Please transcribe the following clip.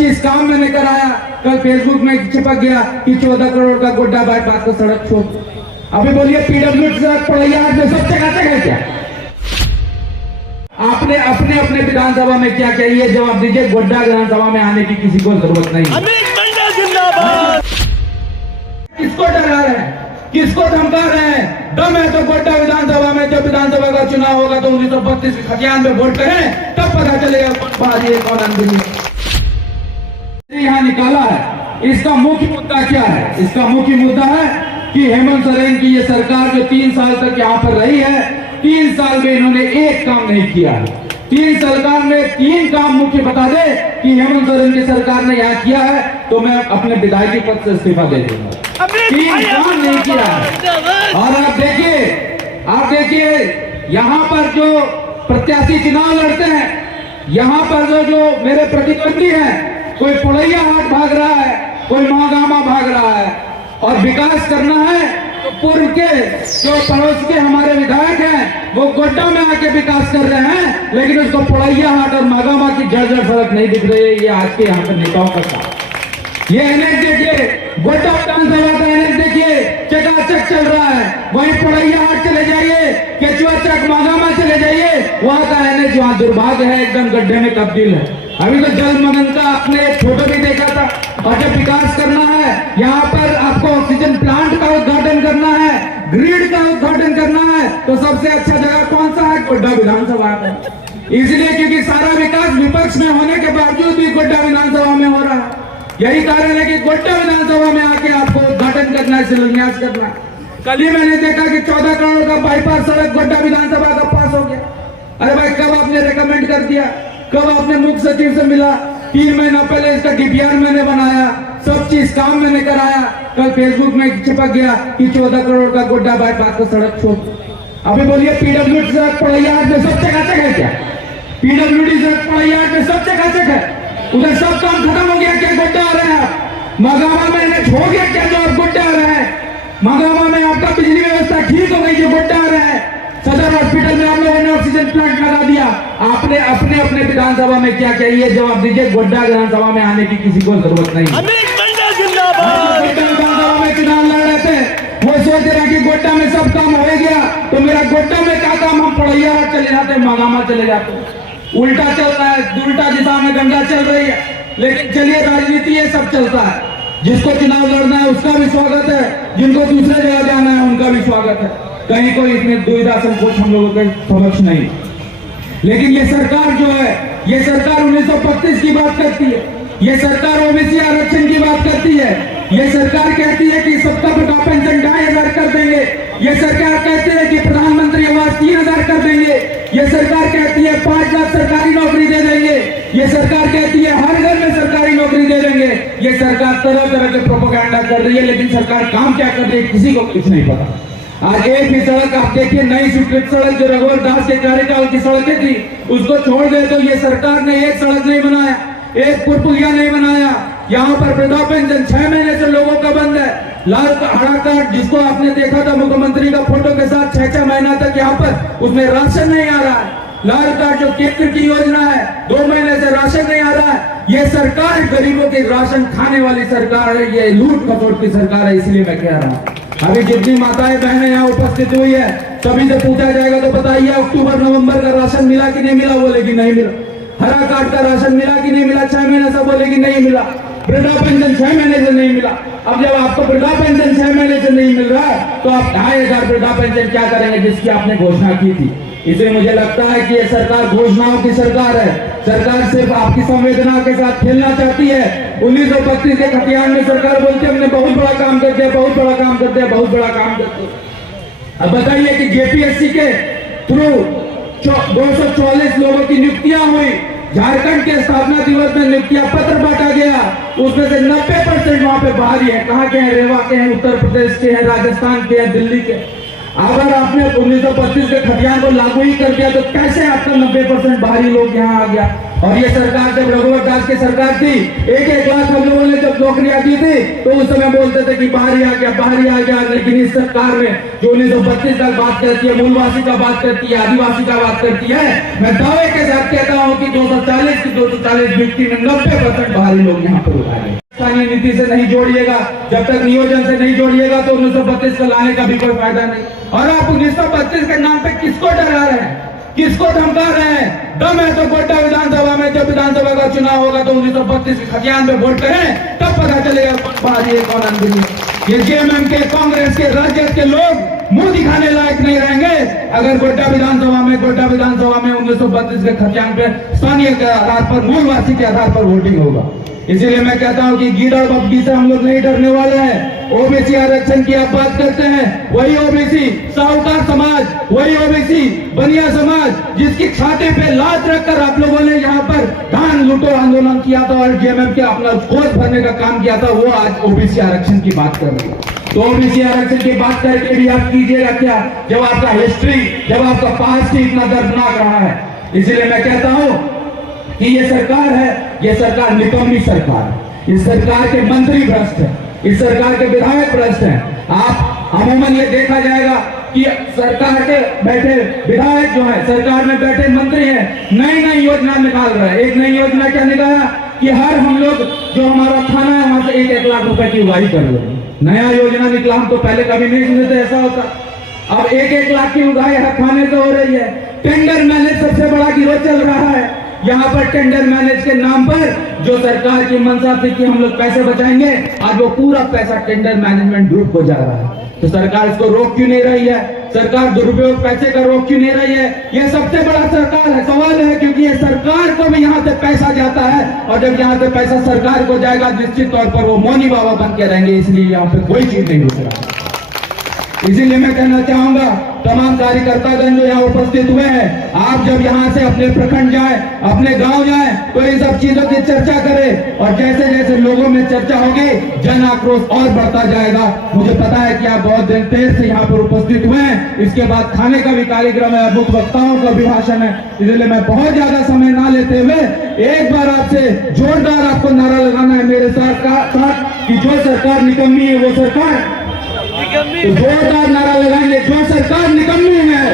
चीज काम मैंने कराया। कल फेसबुक में चिपक गया कि 14 करोड़ का गोड्डा बाईपास को सड़क छोड़। अभी बोलिए पीडब्ल्यू सड़क पड़ैया में सब चकाचक है क्या? आपने अपने अपने विधानसभा में क्या किया, ये जवाब दीजिए। गोड्डा विधानसभा में आने की किसी को जरूरत नहीं है। किसको डरा रहे हैं, किसको धमका रहे हैं? दम है तो गोड्डा विधानसभा में जब विधानसभा का चुनाव होगा तो 1932 के खतियान में वोट करें, तब पता चलेगा कौन बाजी है कौन अंदर यहाँ निकाला है। इसका मुख्य मुद्दा क्या है? इसका मुख्य मुद्दा है कि हेमंत सोरेन की ये सरकार जो 3 साल तक यहाँ पर रही है, 3 साल में इन्होंने एक काम नहीं किया है। 3 सरकार में 3 काम मुख्य बता दे कि हेमंत सोरेन की सरकार ने यहाँ किया है तो मैं अपने विधायकी पद से इस्तीफा दे दूंगा। 3 काम नहीं किया है। और आप देखिए यहाँ पर जो प्रत्याशी चुनाव लड़ते हैं, यहाँ पर जो मेरे प्रतिद्वंदी हैं, कोई पड़ैया हाट भाग रहा है, कोई महागामा भाग रहा है। और विकास करना है तो पूर्व के जो पड़ोस के हमारे विधायक हैं वो गोड्डा में आके विकास कर रहे हैं, लेकिन उसको पड़ैया हाट और महागामा की जर्जर सड़क नहीं दिख रही है। ये आज के यहाँ पर नेताओं का काम। ये एनएच देखिए, गोड्डा विधानसभा का एनएच देखिए, चकाचक चल रहा है। वहीं पड़ैया हाट चले जाइए, केचुआ चक महागामा चले जाइए, वहां का एनएच वहां दुर्भाग्य है, एकदम गड्ढे में तब्दील है। अभी तो जल मगन का आपने फोटो भी देखा था। और जब विकास करना है, यहाँ पर आपको ऑक्सीजन प्लांट का उद्घाटन करना है, ग्रिड का उद्घाटन करना है, तो सबसे अच्छा जगह कौन सा है? गोड्डा विधानसभा है। इसलिए क्योंकि सारा विकास विपक्ष में होने के बावजूद भी गोड्डा विधानसभा में हो रहा है। यही कारण है कि गोड्डा विधानसभा में आके आपको उद्घाटन करना है, शिलान्यास करना है। कल ही मैंने देखा कि 14 करोड़ का बाईपास सड़क गोड्डा विधानसभा का पास हो गया। अरे भाई, कब आपने रिकमेंड कर दिया? कब आपने मुख्य सचिव से मिला? 3 महीना पहले इसका डीपीआर मैंने बनाया, सब चीज काम मैंने कराया। कल फेसबुक में चिपक गया कि 14 करोड़ का गोड्डा बाईपास को सड़क छोड़। अभी बोलिए पीडब्ल्यू सड़क पड़ैया में सब चकाचक है क्या? पीडब्ल्यूडी सड़क पड़ैया में सब चकाचक है? उधर सब काम खत्म हो गया क्या? गोड्डा आ रहे हैं आप। महागामा में एनएच हो गया क्या जो आप गोड्डा आ रहे हैं? महागामा में आपका बिजली व्यवस्था ठीक हो गई जो गोड्डा आ रहे हैं? सदर हॉस्पिटल में आप लोगों ने ऑक्सीजन प्लांट लगा दिया। आपने अपने अपने विधानसभा में क्या किया, ये जवाब दीजिए। गोड्डा विधानसभा में आने की किसी को जरूरत नहीं है। गोड्डा विधानसभा में चुनाव लड़ रहे थे, वो सोच रहे कि गोड्डा में सब काम हो गया तो मेरा गोड्डा में क्या काम, हम पड़ैया हाट चले जाते, महागामा चले जाते। उल्टा चल रहा है, उल्टा दिशा में गंगा चल रही है। लेकिन चलिए, राजनीति ये सब चलता है। जिसको चुनाव लड़ना है उसका भी स्वागत है, जिनको दूसरे जगह जाना है उनका भी स्वागत है। कहीं कोई इसमें दुविधा संकोच हम लोगों के समक्ष नहीं। लेकिन ये सरकार जो है, ये सरकार 1935 की बात करती है, ये सरकार ओबीसी आरक्षण की बात करती है, ये सरकार कहती है कि सबका बुढ़ा पेंशन 2500 कर देंगे, ये सरकार कहती है कि प्रधानमंत्री आवास 3000 कर देंगे, ये सरकार कहती है 5 लाख सरकारी नौकरी दे देंगे, ये सरकार कहती है हर घर में सरकारी नौकरी दे देंगे। ये सरकार तरह तरह के प्रोपेगेंडा कर रही है, लेकिन सरकार काम क्या कर रही है किसी को कुछ नहीं पता। आज एक भी सड़क आप देखिए, नई स्वीकृत सड़क जो रघुवर दास के कार्यकाल की सड़कें थी, उसको छोड़ दे तो ये सरकार ने एक सड़क नहीं बनाया, एक पुलिया नहीं बनाया। यहाँ पर वृद्धा पेंशन 6 महीने से लोगों का बंद है। लाल हरा कार्ड जिसको आपने देखा था मुख्यमंत्री का फोटो के साथ 6 महीना तक यहाँ पर, उसमें राशन नहीं आ रहा है। लाल कार्ड जो केंद्र की योजना है, 2 महीने से राशन नहीं आ रहा है। ये सरकार गरीबों के राशन खाने वाली सरकार है, ये लूट खसोट की सरकार है। इसलिए मैं कह रहा हूँ, अभी जितनी माताएं बहनें यहाँ उपस्थित हुई है, सभी से पूछा जाएगा तो बताइए अक्टूबर नवंबर का राशन मिला कि नहीं मिला? बोलेगी नहीं मिला। हरा कार्ड का राशन मिला कि नहीं मिला? 6 महीने से बोलेगी नहीं मिला। वृद्धा पेंशन 6 महीने से नहीं मिला। अब जब आपको वृद्धा पेंशन 6 महीने से नहीं मिल रहा है तो आप 2500 वृद्धा पेंशन क्या करेंगे जिसकी आपने घोषणा की थी? इसलिए मुझे लगता है कि ये सरकार घोषणाओं की सरकार है। सरकार सिर्फ आपकी संवेदना के साथ खेलना चाहती है। 1932 के खतियान में सरकार बोलती है हमने बहुत बड़ा काम करते हैं, बहुत बड़ा काम करते हैं, बहुत बड़ा काम करते हैं। अब बताइए कि जेपीएससी के थ्रू 244 लोगों की नियुक्तियां हुई। झारखंड के स्थापना दिवस में नियुक्तियां पत्र बांटा गया, उसमें से 90% वहां पे बाहरी है। कहाँ के हैं? रेवा के हैं, उत्तर प्रदेश के हैं, राजस्थान के हैं, दिल्ली के। अगर आपने 1925 के खतियान को लागू ही कर दिया तो कैसे आपका 90% बाहरी लोग यहाँ आ गया? और ये सरकार जब रघुवर दास की सरकार थी, 1-1 लाख हम लोगों ने जब नौकरियां दी थी तो उस समय बोलते थे कि बाहरी आ गया। लेकिन इस सरकार में जो 1932 तक बात करती है, मूलवासी का बात करती है, आदिवासी का बात करती है, मैं दावे के साथ कहता हूं कि 240 व्यक्ति में 90% बाहरी लोग यहाँ पर उठाए। स्थानीय नीति से नहीं जोड़िएगा, जब तक नियोजन से नहीं जोड़िएगा तो 1932 को लाने का भी कोई फायदा नहीं। और आप 1932 के नाम पे किसको डरा रहे हैं, किसको धमका रहे हैं? दम है तो गोड्डा विधानसभा में जब विधानसभा का चुनाव होगा तो 1932 के खतियान में वोट करें, तब पता चलेगा बाहरी है कौन अंदर। ये जेएमएम के, कांग्रेस के, राजद के लोग मुंह दिखाने लायक नहीं रहेंगे अगर गोड्डा विधानसभा में 1932 के खतियान पे स्थानीय के आधार पर, मूलवासी के आधार पर वोटिंग होगा। इसीलिए मैं कहता हूं कि गीदड़ बब्बी से हम लोग नहीं डरने वाले हैं। ओबीसी आरक्षण की आप बात करते हैं, वही ओबीसी साहूकार समाज, वही ओबीसी बनिया समाज जिसकी छाती पे लात रखकर आप लोगों ने यहाँ पर धान लूटो आंदोलन किया था और जेएमएम के अपना कोष भरने का काम किया था, वो आज ओबीसी आरक्षण की बात कर रहे हैं। तो ओबीसी आरक्षण की बात करके भी आप कीजिएगा क्या, जब आपका हिस्ट्री, जब आपका पास्ट ही इतना दर्दनाक रहा है। इसीलिए मैं कहता हूं कि ये सरकार है, ये सरकार निकम्मी सरकार है। इस सरकार के मंत्री भ्रष्ट है, इस सरकार के विधायक भ्रष्ट हैं। आप अमूमन ये देखा जाएगा कि सरकार के बैठे विधायक जो है, सरकार में बैठे मंत्री हैं, नई योजना निकाल रहे हैं। एक नई योजना क्या निकाला कि हर हम लोग जो हमारा थाना है वहां से 1-1 लाख रुपए की उगाही कर रहे हैं। नया योजना निकला, हम तो पहले कभी नहीं सुने थे ऐसा होता। अब 1-1 लाख की उगाही हर थाने से हो रही है। टेंडर मैनेज सबसे बड़ा गिरोह चल रहा है यहाँ पर। टेंडर मैनेज के नाम पर जो सरकार की मंशा थी कि हम लोग पैसे बचाएंगे, आज वो पूरा पैसा टेंडर मैनेजमेंट ग्रुप को जा रहा है। तो सरकार इसको रोक क्यों नहीं रही है? सरकार दुरुपयोग पैसे का रोक क्यों नहीं रही है? ये सबसे बड़ा सरकार है सवाल है, क्योंकि ये सरकार को भी यहाँ से पैसा जाता है और जब यहाँ से पैसा सरकार को जाएगा निश्चित तौर पर वो मौनी बाबा बन के रहेंगे। इसलिए यहाँ पे कोई चीज नहीं हो रहा। इसीलिए मैं कहना चाहूंगा तमाम कार्यकर्तागण जो यहाँ उपस्थित हुए हैं, आप जब यहाँ से अपने प्रखंड जाए, अपने गांव जाए, तो इन सब चीजों की चर्चा करें। और जैसे जैसे लोगों में चर्चा होगी, जन आक्रोश और बढ़ता जाएगा। मुझे पता है कि आप बहुत देर से यहाँ पर उपस्थित हुए हैं। इसके बाद खाने का भी कार्यक्रम है, मुख्य वक्ताओं का भी भाषण है। इसलिए मैं बहुत ज्यादा समय ना लेते हुए एक बार आपसे जोरदार आपको नारा लगाना है मेरे साथ कि जो सरकार निकम्मी है वो सरकार, तो जोरदार नारा लगाएंगे, जो सरकार निकम्मी है।